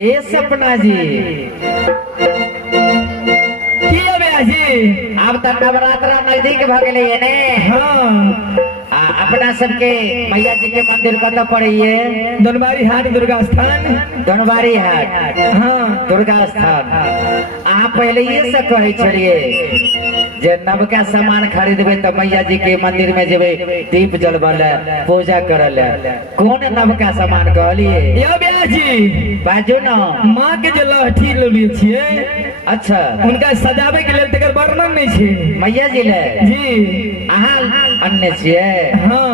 ए सपना जी की अबे जी अब तो नवरात्रा नजदीक भ गए ने। हाँ अपना सबके मैया जी के मंदिर कत पड़िए दनबारी हाट दुर्गा स्थान। धनबारी हाट हाँ दुर्गा स्थान। आप पहले ये से कहे छलिए जे नवका सामान खरीदबे तो मैया जी के मंदिर में जेबे दीप जलबल पूजा करल। कौन नवका सामान कहलिए या ब्याह जी बाजू न। माँ के जो लहठी लेलिए छिए अच्छा उनका सजावे के लेल तकर वर्णन नहीं छे मैया जी ले जी। अहाँ अन्य छिए। हाँ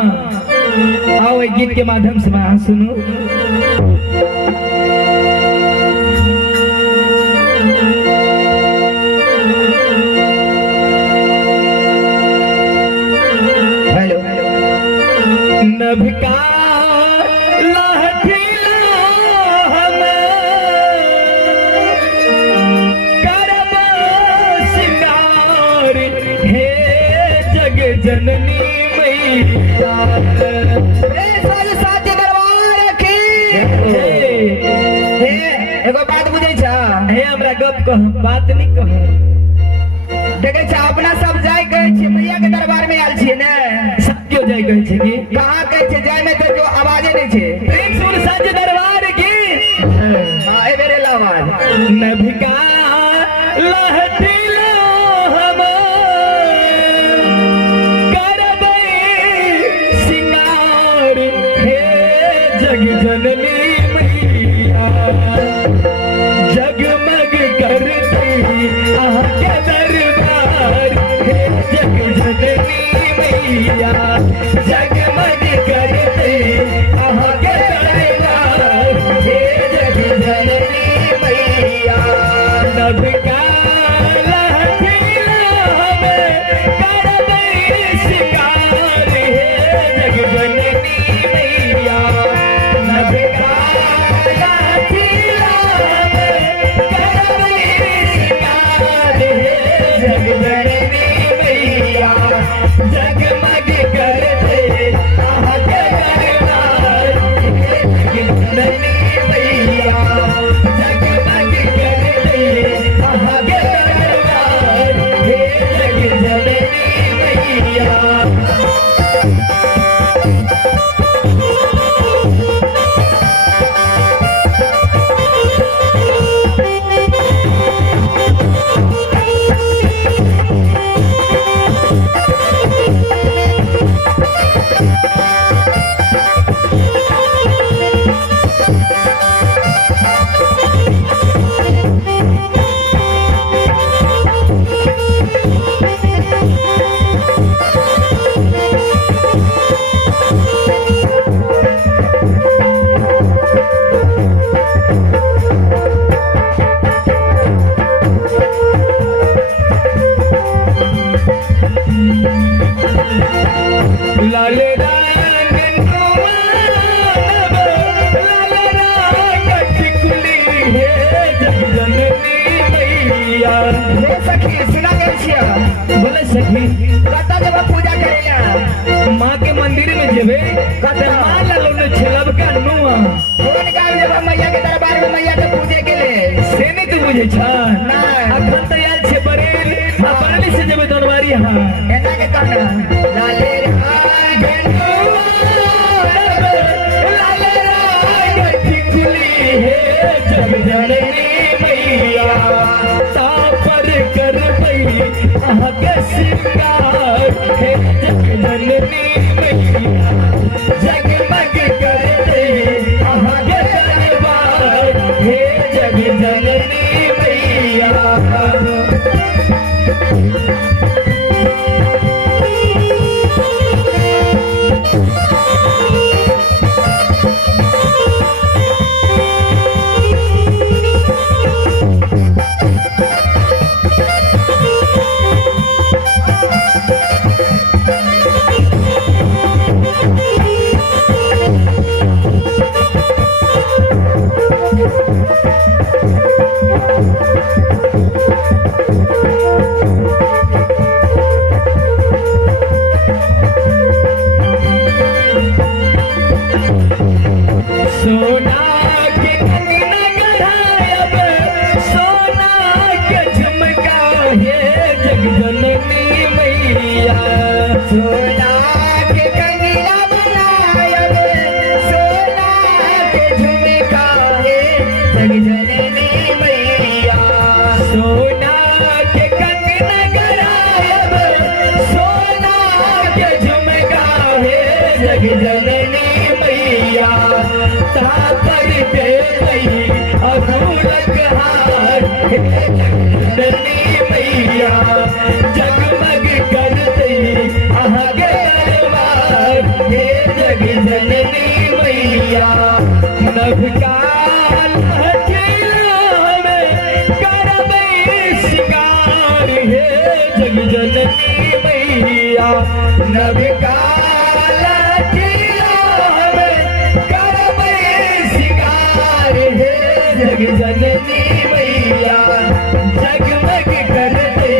आओ एक गीत के माध्यम से वहाँ सुनो। हेलो नभका लहठी लो हमें करब सिंगार हे जग जननी मैया। एगो बात बुझे छ हे हमरा गप कह बात नहीं कह। देखे छ अपना सब जाय कहे छी मैया के दरबार में आयल छिए ने। सब क्यों जाय कहै छै कि कहाँ कहे छे जाय में तो जो आवाजे नहीं छे। प्रेम सुन साज दरबार की हां ए बेरे आवाज नभका लहठी लो हम करबै सिंगार हे जग जननी मैया। जगमग करती आहाँ के दरबार हे जग जननी मैया। जगमग करती आहाँ के दरबार हे जग जननी मैया। नभका लहठी लो हमें करबै सिंगार हे जग जननी मैया। नभका लहठी लो हमें करबै सिंगार हे जग जननी मैया। जगमग करते आहाँ के दरबार हे जग जननी मैया। जगमग करते आहाँ के दरबार हे जग जननी मैया। लाल रंग नुआब लाल रंग टिकुली हे जग जननी मैया। हे सखी सुना गए छिए बोले सखी कत जब पूजा करेला माँ के मंदिर में जेबे कत माँ ललोने छलब का नुआ कौन काम जब मैया के दरबार में मैया के पूजे के लिए से नहीं तू बुझे छा नहीं। अखन तो यार छे बरेली बरेली से जेबे दरबारी हां एना के कहना लाले रंग लाल रंग टिकुली हे जग जननी मैया। तापर करबै आहाँ के सिंगार हे जग जननी मैया। जगमग करते आहाँ के दरबार हे जग जननी मैया। सोना के कंगना गढ़ा नवकाल हथियावे करबै शिकार हे जग जननी मैया नवकाल हथियावे करबै शिकार हे जग जननी मैया जगमग करते